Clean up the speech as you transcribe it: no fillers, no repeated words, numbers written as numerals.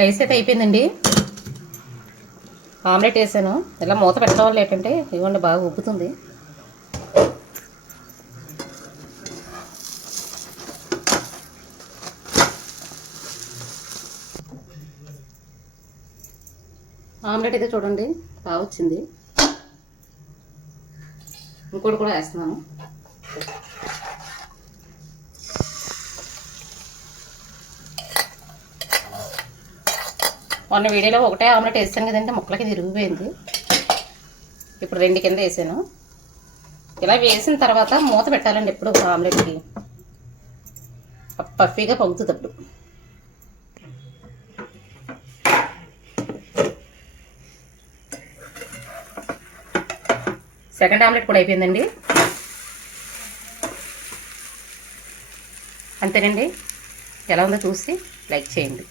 Rice అయితే అయిపోయిందండి. Omelette వేసాను. ఇలా మూత పెట్టడం వల్ల ఏంటంటే ఇదిగోండి బాగా ఉబ్బుతుంది. ఆమ్లెట్ అయితే చూడండి బాగా వచ్చింది. ఇంకోటి కూడా వేస్తున్నాను. మొన్న వీడియోలో ఒకటే ఆమ్లెట్ వేసాను కదంటే ముక్కలకి తిరిగిపోయింది. ఇప్పుడు 2 కింద వేసాను. ఇలా వేసిన తర్వాత మూత పెట్టాలండి ఎప్పుడు ఆమ్లెట్కి, పఫీగా పొంగుతుంది అప్పుడు. సెకండ్ ఆమ్లెట్ కూడా అయిపోయిందండి. అంతేనండి. ఎలా ఉందో చూసి లైక్ చేయండి.